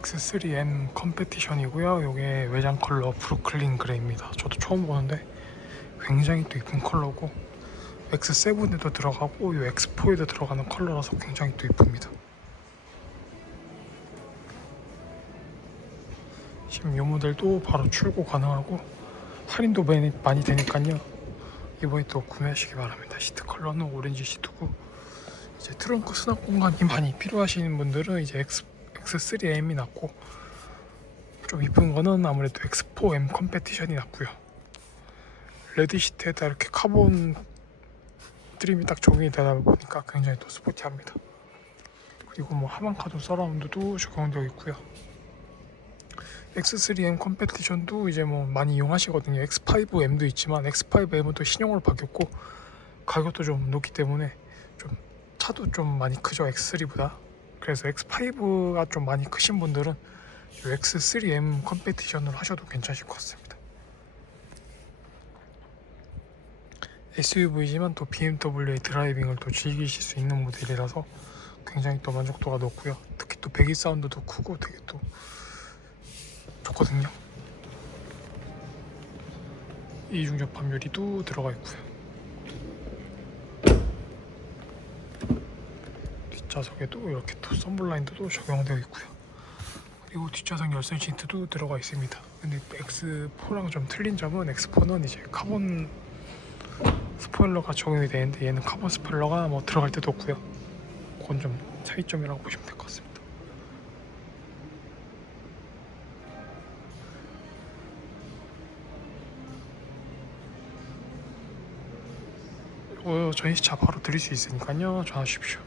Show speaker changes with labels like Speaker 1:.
Speaker 1: X3M 컴페티션이고요. 이게 외장 컬러 브루클린 그레이입니다. 저도 처음 보는데 굉장히 또 이쁜 컬러고 X7에도 들어가고 이 X4에도 들어가는 컬러라서 굉장히 또 이쁩니다. 지금 이 모델도 바로 출고 가능하고 할인도 많이, 많이 되니까요. 이번에 또 구매하시기 바랍니다. 시트 컬러는 오렌지 시트고 이제 트렁크 수납 공간이 많이 필요하신 분들은 이제 X, X3M이 낫고 좀 이쁜 거는 아무래도 X4M 컴페티션이 낫고요. 레드 시트에다 이렇게 카본 트림이 딱 적용이 되다 보니까 굉장히 또 스포티합니다. 그리고 뭐 하반카도 서라운드도 적용되어 있고요. X3M 컴페티션도 이제 뭐 많이 이용하시거든요. X5M도 있지만 X5M은 또 신형으로 바뀌었고 가격도 좀 높기 때문에 좀 차도 좀 많이 크죠 X3보다. 그래서 X5가 좀 많이 크신 분들은 이 X3M 컴페티션을 하셔도 괜찮으실 것 같습니다. SUV지만 또 BMW의 드라이빙을 또 즐기실 수 있는 모델이라서 굉장히 또 만족도가 높고요. 특히 또 배기 사운드도 크고 되게 또 좋거든요. 이중 접합 유리도 들어가 있고요. 뒷좌석에도 이렇게 또 썬블라인드도 적용되어 있고요. 그리고 뒷좌석 열선 시트도 들어가 있습니다. 근데 X4랑 좀 틀린 점은 X4는 이제 카본 스포일러가 적용이 되는데 얘는 카본 스포일러가 뭐 들어갈 때도 없고요. 그건 좀 차이점이라고 보시면 될 것 같습니다. 이거 전시차 바로 드릴 수 있으니까요. 전화 주십시오.